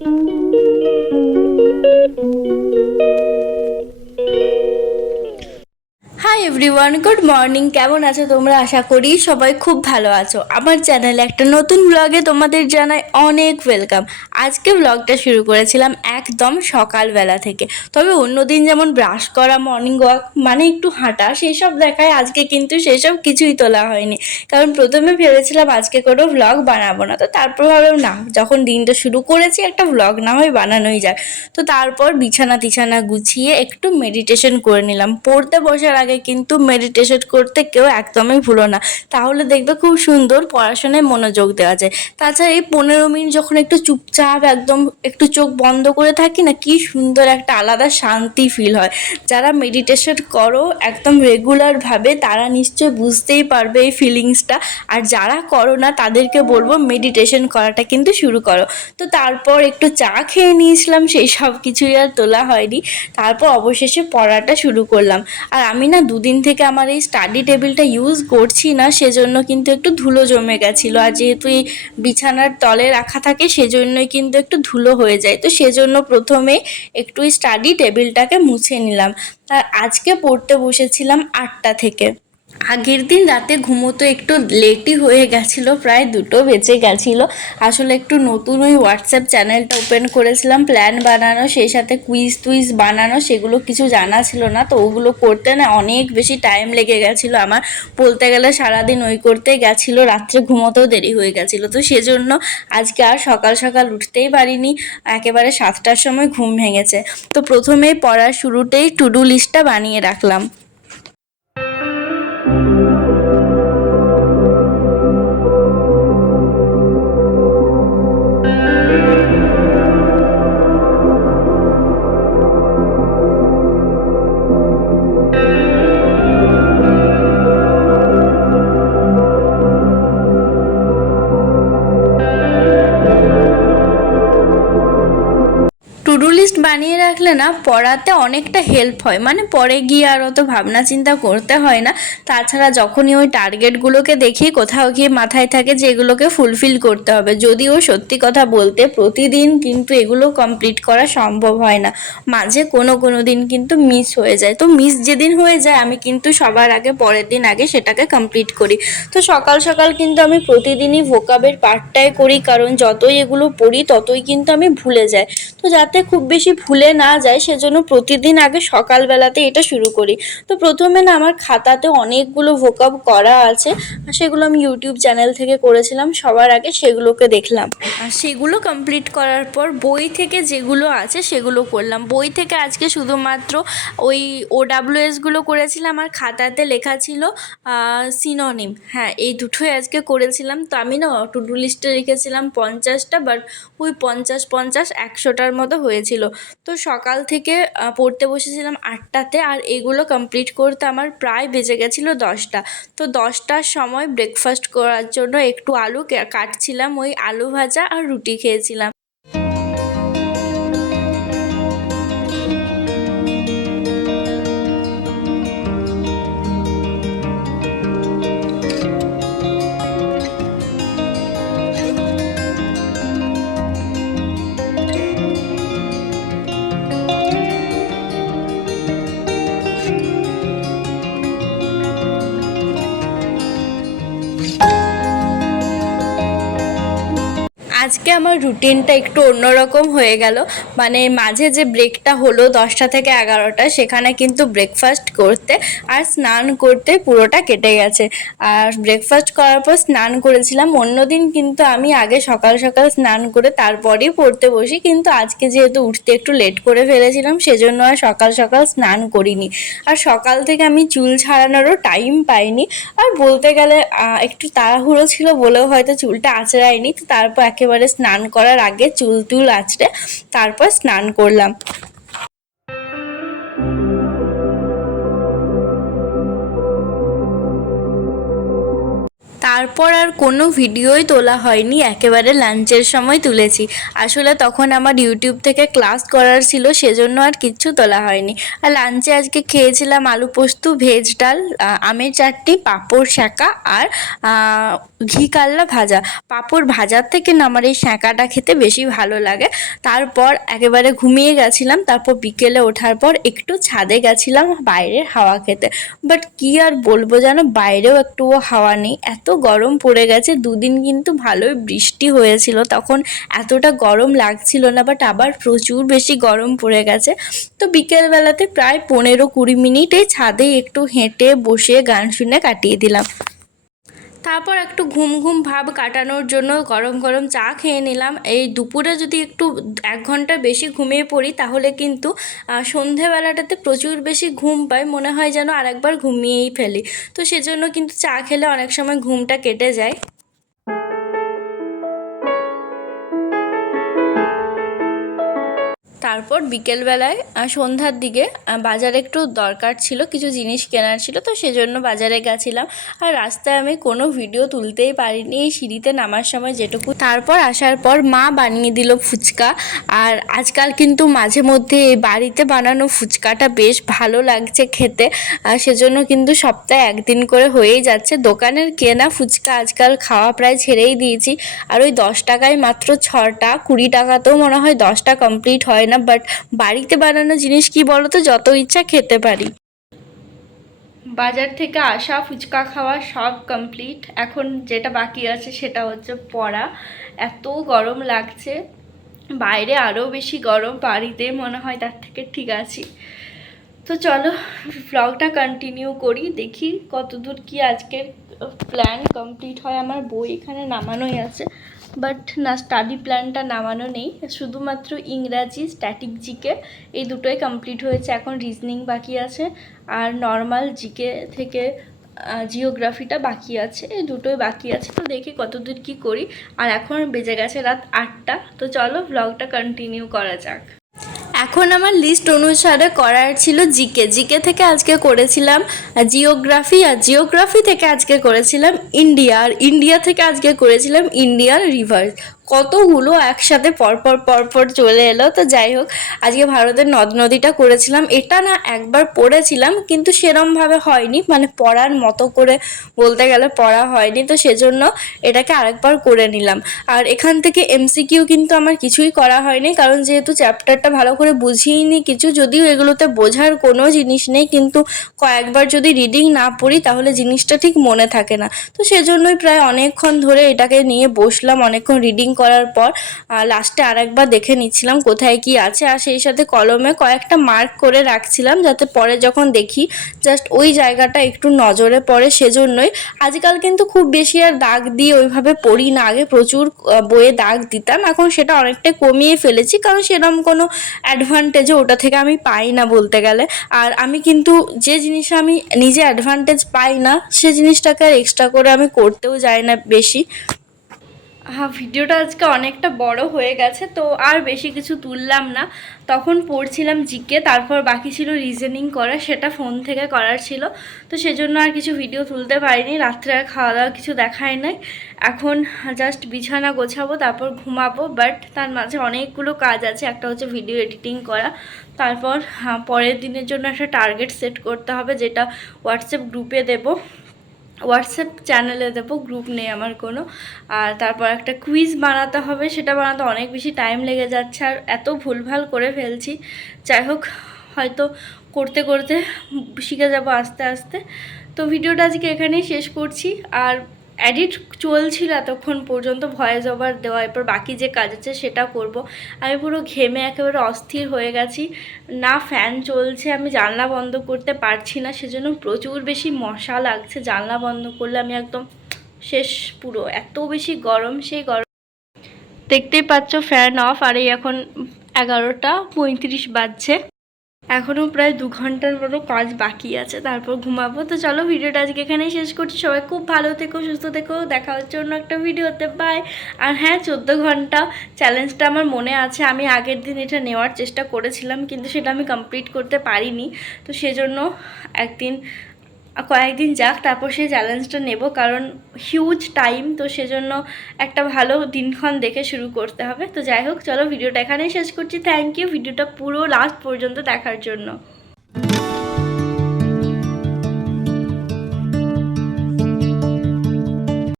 Hi everyone, good morning. কেমন আছো তোমরা? আশা করি সবাই খুব ভালো আছো। আমার চ্যানেলে একটা নতুন ব্লগে তোমাদের জানাই অনেক ওয়েলকাম। আজকে ব্লগটা শুরু করেছিলাম একদম সকালবেলা থেকে। তবে অন্যদিন যেমন ব্রাশ করা, মর্নিং ওয়াক মানে একটু হাঁটা, সেই সব দেখায়। আজকে কিন্তু সেসব কিছুই তোলা হয়নি, কারণ প্রথমে ভেবেছিলাম আজকে কোনো ব্লগ বানাবো না। তো তারপর ভাবলাম না, যখন দিনটা শুরু করেছি একটা ব্লগ না হয় বানানোই যাক। তো তারপর বিছানা টিছানা গুছিয়ে একটু মেডিটেশন করে নিলাম। পড়তে বসার আগে কিন্তু মেডিটেশন করতে কেউ একদমই ভুলো না, তাহলে দেখবে খুব সুন্দর পড়াশোনায় মনোযোগ দেওয়া যায়। তাছাড়া এই 15 মিনিট যখন একটু চুপচাপ একদম একটু চোখ বন্ধ করে থাকি না, কি সুন্দর একটা আলাদা শান্তি ফিল হয়। যারা মেডিটেশন করো একদম রেগুলারভাবে, তারা নিশ্চয়ই বুঝতেই পারবে এই ফিলিংসটা। আর যারা করো না তাদেরকে বলবো মেডিটেশন করাটা কিন্তু শুরু করো। তো তারপর একটু চা খেয়ে নিয়েছিলাম, সেই সব কিছুই আর তোলা হয়নি। তারপর অবশেষে পড়াটা শুরু করলাম। আর আমি না দুদিন থেকে আমার এই স্টাডি টেবিলটা ইউজ করছি না, সেজন্য কিন্তু একটু ধুলো জমে গেছিলো। আর যেহেতু এই বিছানার তলে রাখা থাকে, সেজন্যই কিন্তু একটু ধুলো হয়ে যায়। তো সেজন্য প্রথমে একটু স্টাডি টেবিলটাকে মুছে নিলাম। আর আজকে পড়তে বসেছিলাম 8টা থেকে। আগের দিন রাতে ঘুমোতে একটু লেটই হয়ে গেছিলো, প্রায় 2টো বেজে গেছিলো। আসলে একটু নতুন ওই হোয়াটসঅ্যাপ চ্যানেলটা ওপেন করেছিলাম, প্ল্যান বানানো, সেই সাথে কুইজ টুইজ বানানো, সেগুলো কিছু জানা ছিল না। তো ওগুলো করতে না অনেক বেশি টাইম লেগে গেছিলো আমার। বলতে গেলে সারাদিন ওই করতে গেছিলো, রাত্রে ঘুমোতেও দেরি হয়ে গেছিলো। তো সেজন্য আজকে আর সকাল সকাল উঠতেই পারিনি, একেবারে 7টার সময় ঘুম ভেঙেছে। তো প্রথমেই পড়ার শুরুতেই টু ডু লিস্টটা বানিয়ে রাখলাম। টু ডু লিস্ট বানিয়ে রাখলে না পড়াতে অনেকটা হেল্প হয়, মানে পরে গিয়ে আর অত ভাবনা চিন্তা করতে হয় না। তাছাড়া যখনই ওই টার্গেটগুলোকে দেখি, কোথাও গিয়ে মাথায় থাকে যে এগুলোকে ফুলফিল করতে হবে। যদিও সত্যি কথা বলতে প্রতিদিন কিন্তু এগুলো কমপ্লিট করা সম্ভব হয় না, মাঝে কোনো কোনো দিন কিন্তু মিস হয়ে যায়। তো মিস যেদিন হয়ে যায় আমি কিন্তু সবার আগে পরের দিন আগে সেটাকে কমপ্লিট করি। তো সকাল সকাল কিন্তু আমি প্রতিদিনই ভোকাবের পাঠটাই করি, কারণ যতই এগুলো পড়ি ততই কিন্তু আমি ভুলে যাই। তো যাতে খুব বেশি ভুলে না যায়, সেজন্য প্রতিদিন আগে সকালবেলাতে এটা শুরু করি। তো প্রথমে না আমার খাতাতে অনেকগুলো ভোকাব করা আছে, আর সেগুলো আমি ইউটিউব চ্যানেল থেকে করেছিলাম। সবার আগে সেগুলোকে দেখলাম, আর সেগুলো কমপ্লিট করার পর বই থেকে যেগুলো আছে সেগুলো করলাম। বই থেকে আজকে শুধুমাত্র ওই OWSগুলো করেছিলাম, আর খাতাতে লেখা ছিল সিনোনিম। হ্যাঁ, এই দুটোই আজকে করেছিলাম। তো আমি না টু ডু লিস্টে লিখেছিলাম 50টা, বাট ওই 50-50-100টার মতো হয়েছিল। তো সকাল থেকে পড়তে বসেছিলাম 8টাতে, আর এগুলো কমপ্লিট করতে আমার প্রায় বেজে গেছিলো 10টা। তো 10টার সময় ব্রেকফাস্ট করার জন্য একটু আলু কাটছিলাম, ওই আলু ভাজা আর রুটি খেয়েছিলাম। আজকে আমার রুটিনটা একটু অন্যরকম হয়ে গেল। মানে মাঝে যে ব্রেকটা হলো 10টা থেকে 11টা, সেখানে কিন্তু ব্রেকফাস্ট করতে আর স্নান করতে পুরোটা কেটে গেছে। আর ব্রেকফাস্ট করার পর স্নান করেছিলাম। অন্যদিন কিন্তু আমি আগে সকাল সকাল স্নান করে তারপরেই পড়তে বসি, কিন্তু আজকে যেহেতু উঠতে একটু লেট করে ফেলেছিলাম, সেজন্য আর সকাল সকাল স্নান করিনি। আর সকাল থেকে আমি চুল ছাড়ানোরও টাইম পাইনি। আর বলতে গেলে একটু তাড়াহুড়ো ছিল বলেও হয়তো চুলটা আঁচড়াইনি। তো তারপর একেবারে স্নান করার আগে চুল টুল আঁচড়ে তারপর স্নান করলাম। তারপর আর কোনো ভিডিওই তোলা হয়নি, একেবারে লাঞ্চের সময় তুলেছি। আসলে তখন আমার ইউটিউব থেকে ক্লাস করার ছিল, সেজন্য আর কিচ্ছু তোলা হয়নি। আর লাঞ্চে আজকে খেয়েছিলাম আলু পোস্ত, ভেজ ডাল, আমের চাটনি, পাঁপড় শাঁকা আর ঘি কাল্লা ভাজা। পাঁপড় ভাজার থেকে না আমার এই শাঁকাটা খেতে বেশি ভালো লাগে। তারপর একেবারে ঘুমিয়ে গেছিলাম। তারপর বিকেলে ওঠার পর একটু ছাদে গেছিলাম বাইরের হাওয়া খেতে। বাট কি আর বলবো জানো, বাইরেও একটুও হাওয়া নেই, এত গরম পড়ে গেছে। দুদিন কিন্তু ভালোই বৃষ্টি হয়েছিল, তখন এতটা গরম লাগছিল না, বাট আবার প্রচুর বেশি গরম পড়ে গেছে। তো বিকেলবেলাতে প্রায় 15-20 মিনিট এই ছাদে একটু হেঁটে বসে গান শুনে কাটিয়ে দিলাম। তারপর একটু ঘুম ঘুম ভাব কাটানোর জন্য গরম গরম চা খেয়ে নিলাম। এই দুপুরে যদি একটু 1 ঘন্টা বেশি ঘুমিয়ে পড়ি তাহলে কিন্তু সন্ধেবেলাটাতে প্রচুর বেশি ঘুম পায়, মনে হয় যেন আরেকবার ঘুমিয়েই ফেলি। তো সেজন্য কিন্তু চা খেলে অনেক সময় ঘুমটা কেটে যায়। তারপর বিকেলবেলায় সন্ধ্যার দিকে বাজারে একটু দরকার ছিল, কিছু জিনিস কেনার ছিল, তো সেজন্য বাজারে গেছিলাম। আর রাস্তায় আমি কোনো ভিডিও তুলতেই পারিনি, এই সিঁড়িতে নামার সময় যেটুকু। তারপর আসার পর মা বানিয়ে দিল ফুচকা। আর আজকাল কিন্তু মাঝে মধ্যে এই বাড়িতে বানানো ফুচকাটা বেশ ভালো লাগছে খেতে, আর সেজন্য কিন্তু সপ্তাহে 1 দিন করে হয়েই যাচ্ছে। দোকানের কেনা ফুচকা আজকাল খাওয়া প্রায় ছেড়েই দিয়েছি। আর ওই 10 টাকায় মাত্র 6টা, 20 টাকাতেও মনে হয় 10টা কমপ্লিট হয় না। বাট বাড়িতে বানানো জিনিস কি বলতো, যত ইচ্ছা খেতে পারি। বাজার থেকে আসা ফুচকা খাওয়া সব কমপ্লিট। এখন যেটা বাকি আছে সেটা হচ্ছে পড়া। এত গরম লাগছে, বাইরে আরও বেশি গরম, বাড়িতে মনে হয় তার থেকে ঠিক আছি। তো চলো ব্লগটা কন্টিনিউ করি, দেখি কতদূর কি আজকের প্ল্যান কমপ্লিট হয়। আমার বই এখানে নামানোই আছে, বাট না স্টাডি প্ল্যানটা নামানো নেই, শুধুমাত্র ইংরাজি, স্ট্যাটিক জিকে এই দুটোই কমপ্লিট হয়েছে। এখন রিজনিং বাকি আছে, আর নর্মাল জিকে থেকে জিওগ্রাফিটা বাকি আছে, এই দুটোই বাকি আছে। তো দেখি কতদূর কি করি। আর এখন বেজে গেছে রাত 8টা। তো চলো ব্লগটা কন্টিনিউ করা যাক। এখন আমার লিস্ট অনুসারে করার ছিল জিকে, জিকে থেকে আজকে করেছিলাম জিওগ্রাফি, আর জিওগ্রাফি থেকে আজকে করেছিলাম ইন্ডিয়া, আর ইন্ডিয়া থেকে আজকে করেছিলাম ইন্ডিয়ান রিভার্স। কতগুলো একসাথে পরপর পরপর চলে এলো। তো যাই হোক, আজকে ভারতের নদ নদীটা করেছিলাম। এটা না একবার পড়েছিলাম, কিন্তু সেরমভাবে হয়নি, মানে পড়ার মতো করে বলতে গেলে পড়া হয়নি। তো সেজন্য এটাকে আরেকবার করে নিলাম। আর এখান থেকে এমসিকিউ কিন্তু আমার কিছুই করা হয়নি, কারণ যেহেতু চ্যাপ্টারটা ভালো করে বুঝিইনি কিছু, যদিও এগুলোতে বোঝার কোনো জিনিস নেই, কিন্তু কয়েকবার যদি রিডিং না পড়ি তাহলে জিনিসটা ঠিক মনে থাকে না। তো সেজন্যই প্রায় অনেকক্ষণ ধরে এটাকে নিয়ে বসলাম। অনেকক্ষণ রিডিং করার পর লাস্টে আরেকবার দেখে নিচ্ছিলাম কোথায় কি আছে, আর সেই সাথে কলমে কয়েকটা মার্ক করে রাখছিলাম, যাতে পরে যখন দেখি জাস্ট ওই জায়গাটা একটু নজরে পড়ে। সেজন্যই আজকাল কিন্তু খুব বেশি আর দাগ দিয়ে ওইভাবে পড়ি না। আগে প্রচুর বইয়ে দাগ দিতাম, এখন সেটা অনেকটা কমিয়ে ফেলেছি, কারণ সেরকম কোনো অ্যাডভান্টেজও ওটা থেকে আমি পাই না বলতে গেলে। আর আমি কিন্তু যে জিনিসটা আমি নিজে অ্যাডভান্টেজ পাই না, সে জিনিসটাকে আর এক্সট্রা করে আমি করতেও যাই না বেশি। হ্যাঁ, ভিডিওটা আজকে অনেকটা বড় হয়ে গেছে, তো আর বেশি কিছু তুললাম না। তখন পড়ছিলাম জিকে, তারপর বাকি ছিল রিজনিং করা, সেটা ফোন থেকে করার ছিল। তো সেজন্য আর কিছু ভিডিও তুলতে পারিনি, রাত্রে আর খাওয়া দাওয়া কিছু দেখায় নাই। এখন জাস্ট বিছানা গোছাবো, তারপর ঘুমাবো। বাট তার মাঝে অনেকগুলো কাজ আছে। একটা হচ্ছে ভিডিও এডিটিং করা, তারপর পরের দিনের জন্য একটা টার্গেট সেট করতে হবে, যেটা হোয়াটসঅ্যাপ গ্রুপে দেবো, হোয়াটসঅ্যাপ চ্যানেলে দেবো, গ্রুপ নেই আমার কোনো। আর তারপর একটা কুইজ বানাতে হবে, সেটা বানাতে অনেক বেশি টাইম লেগে যাচ্ছে, আর এত ভুলভাল করে ফেলছি। যাই হোক, হয়তো করতে করতে শিখে যাব আস্তে আস্তে। তো ভিডিওটা আজকে এখানেই শেষ করছি। আর এডিট চলছিল এতক্ষণ পর্যন্ত, ভয়েস ওভার দেওয়া, এরপর বাকি যে কাজ আছে সেটা করব। আমি পুরো ঘেমে একেবারে অস্থির হয়ে গেছি, না ফ্যান চলছে, আমি জানলা বন্ধ করতে পারছি না, সেজন্য প্রচুর বেশি মশা লাগছে। জানলা বন্ধ করলে আমি একদম শেষ, পুরো এত বেশি গরম, সেই গরম দেখতেই পাচ্ছ ফ্যান অফ। আর এই এখন 11টা 35 বাজছে, এখনও প্রায় 2 ঘন্টার মতো কাজ বাকি আছে, তারপর ঘুমাবো। তো চলো ভিডিওটা আজকে এখানেই শেষ করছি। সবাই খুব ভালো থেকো, সুস্থ থেকো, দেখা হচ্ছে অন্য একটা ভিডিওতে, বাই। আর হ্যাঁ, 14 ঘন্টা চ্যালেঞ্জটা আমার মনে আছে, আমি আগের দিন এটা নেওয়ার চেষ্টা করেছিলাম, কিন্তু সেটা আমি কমপ্লিট করতে পারিনি। তো সেজন্য একদিন কয়েকদিন যাক, তারপর সেই চ্যালেঞ্জটা নেব, কারণ হিউজ টাইম, তো সেজন্য একটা ভালো দিনক্ষণ দেখে শুরু করতে হবে। তো যাই হোক, চলো ভিডিওটা এখানেই শেষ করছি। থ্যাংক ইউ ভিডিওটা পুরো লাস্ট পর্যন্ত দেখার জন্য।